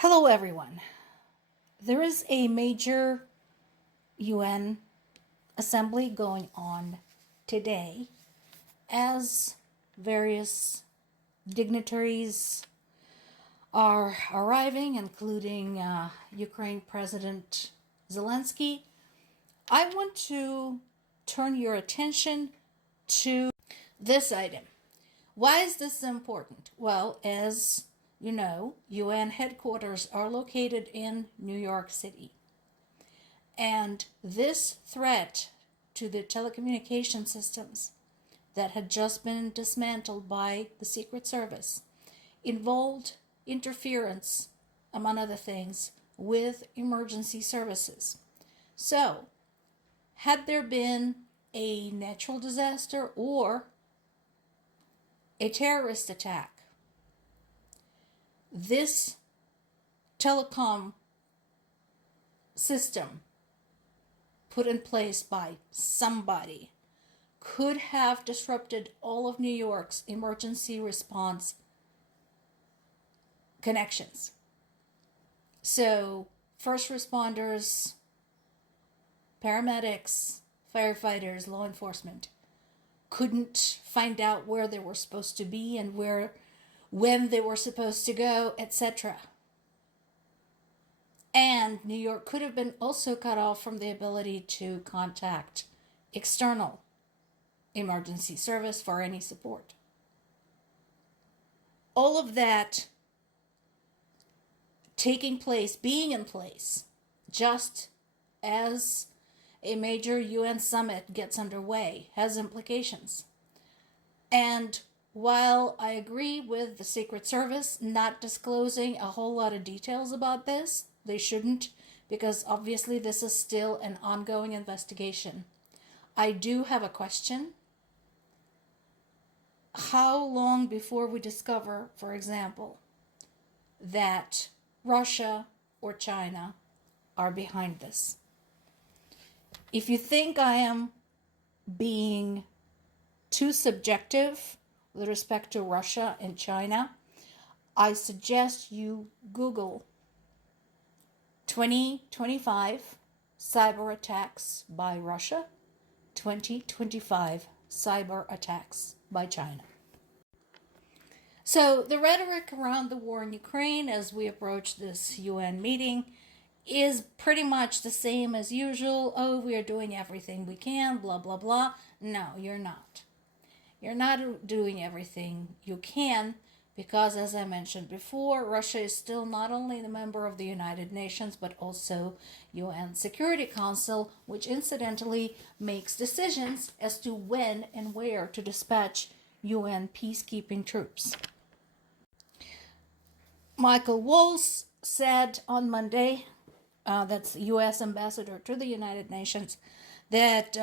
Hello, everyone. There is a major UN assembly going on today as various dignitaries are arriving, including Ukraine President Zelensky. I want to turn your attention to this item. Why is this important? Well, as you know, UN headquarters are located in New York City. And this threat to the telecommunication systems that had just been dismantled by the Secret Service involved interference, among other things, with emergency services. So, had there been a natural disaster or a terrorist attack, this telecom system put in place by somebody could have disrupted all of New York's emergency response connections. So, first responders, paramedics, firefighters, law enforcement couldn't find out where they were supposed to be and when they were supposed to go, etc. And New York could have been also cut off from the ability to contact external emergency service for any support. All of that taking place, being in place, just as a major UN summit gets underway, has implications. And while I agree with the Secret Service not disclosing a whole lot of details about this, they shouldn't, because obviously this is still an ongoing investigation. I do have a question. How long before we discover, for example, that Russia or China are behind this? If you think I am being too subjective with respect to Russia and China, I suggest you Google 2025 cyber attacks by Russia, 2025 cyber attacks by China. So the rhetoric around the war in Ukraine as we approach this UN meeting is pretty much the same as usual. Oh, we are doing everything we can, blah, blah, blah. No, you're not. You're not doing everything you can because, as I mentioned before, Russia is still not only the member of the United Nations, but also UN Security Council, which incidentally makes decisions as to when and where to dispatch UN peacekeeping troops. Michael Waltz said on Monday, that's U.S. ambassador to the United Nations, that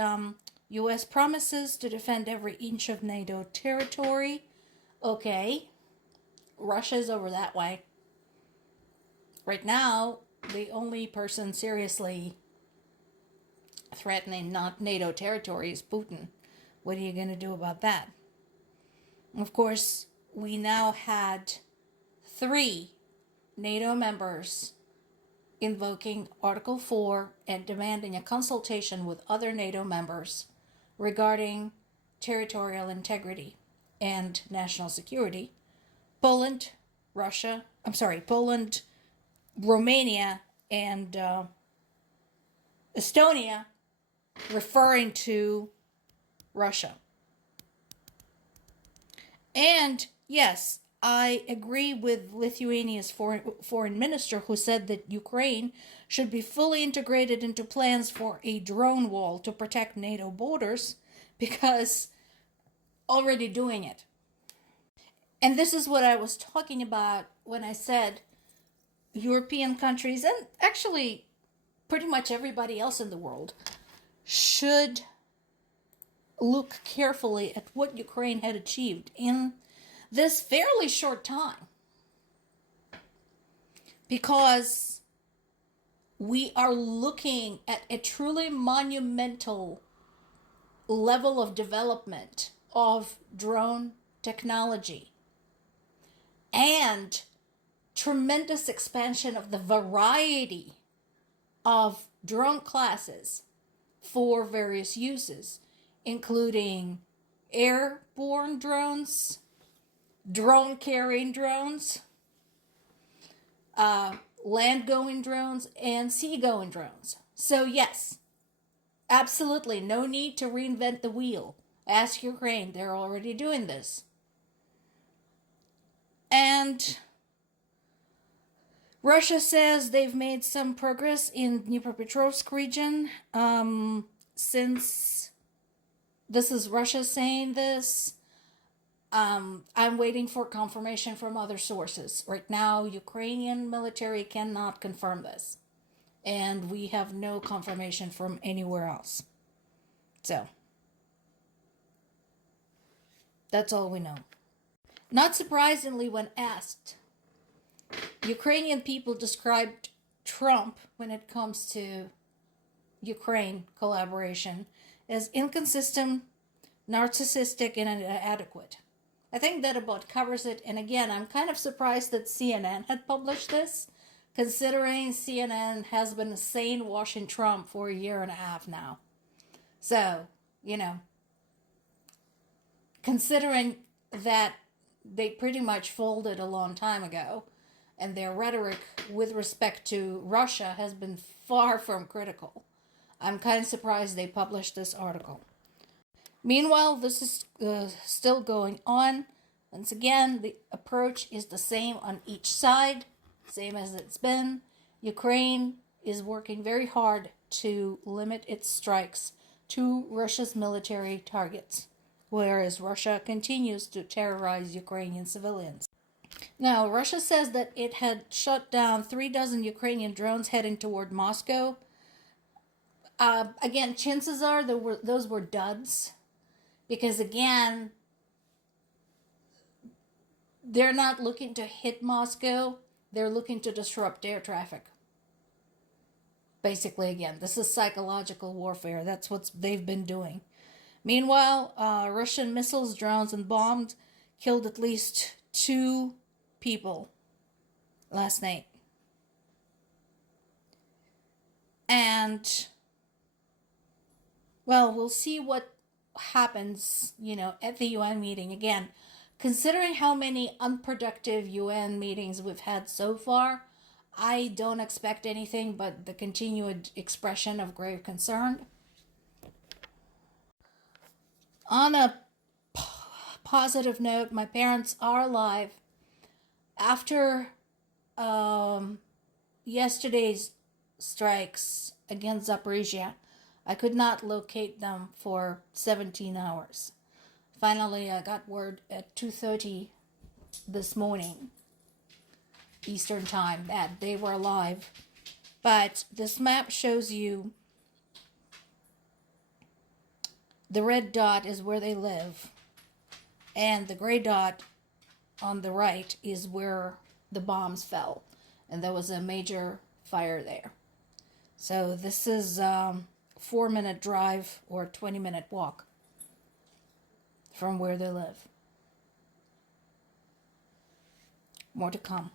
U.S. promises to defend every inch of NATO territory. Okay, Russia's over that way. Right now, the only person seriously threatening not NATO territory is Putin. What are you going to do about that? Of course, we now had 3 NATO members invoking Article 4 and demanding a consultation with other NATO members regarding territorial integrity and national security. Poland, Romania, and Estonia referring to Russia. And yes, I agree with Lithuania's foreign minister who said that Ukraine should be fully integrated into plans for a drone wall to protect NATO borders because already doing it. And this is what I was talking about when I said European countries, and actually pretty much everybody else in the world, should look carefully at what Ukraine had achieved in this fairly short time, because we are looking at a truly monumental level of development of drone technology and tremendous expansion of the variety of drone classes for various uses, including airborne drones, drone carrying drones, land going drones, and sea going drones. So, yes, absolutely no need to reinvent the wheel. Ask Ukraine, they're already doing this. And Russia says they've made some progress in Dnipropetrovsk region. Since this is Russia saying this, I'm waiting for confirmation from other sources. Right now, Ukrainian military cannot confirm this. And we have no confirmation from anywhere else. So, that's all we know. Not surprisingly, when asked, Ukrainian people described Trump, when it comes to Ukraine collaboration, as inconsistent, narcissistic, and inadequate. I think that about covers it. And again, I'm kind of surprised that CNN had published this, considering CNN has been saying washing Trump for a year and a half now. So, considering that they pretty much folded a long time ago, and their rhetoric with respect to Russia has been far from critical, I'm kind of surprised they published this article. Meanwhile, this is still going on. Once again, the approach is the same on each side, same as it's been. Ukraine is working very hard to limit its strikes to Russia's military targets, whereas Russia continues to terrorize Ukrainian civilians. Now, Russia says that it had shut down 36 Ukrainian drones heading toward Moscow. Again, chances are those were duds, because again, they're not looking to hit Moscow, they're looking to disrupt air traffic. Basically, again, this is psychological warfare. That's what they've been doing. Meanwhile, Russian missiles, drones, and bombs killed at least 2 people last night. And, well, we'll see what happens, at the UN meeting. Again, considering how many unproductive UN meetings we've had so far, I don't expect anything but the continued expression of grave concern. On a positive note, my parents are alive. After yesterday's strikes against Zaporizhia, I could not locate them for 17 hours. Finally, I got word at 2:30 this morning, Eastern Time, that they were alive. But this map shows you the red dot is where they live, and the gray dot on the right is where the bombs fell, and there was a major fire there. So this is 4-minute drive or 20-minute walk from where they live. More to come.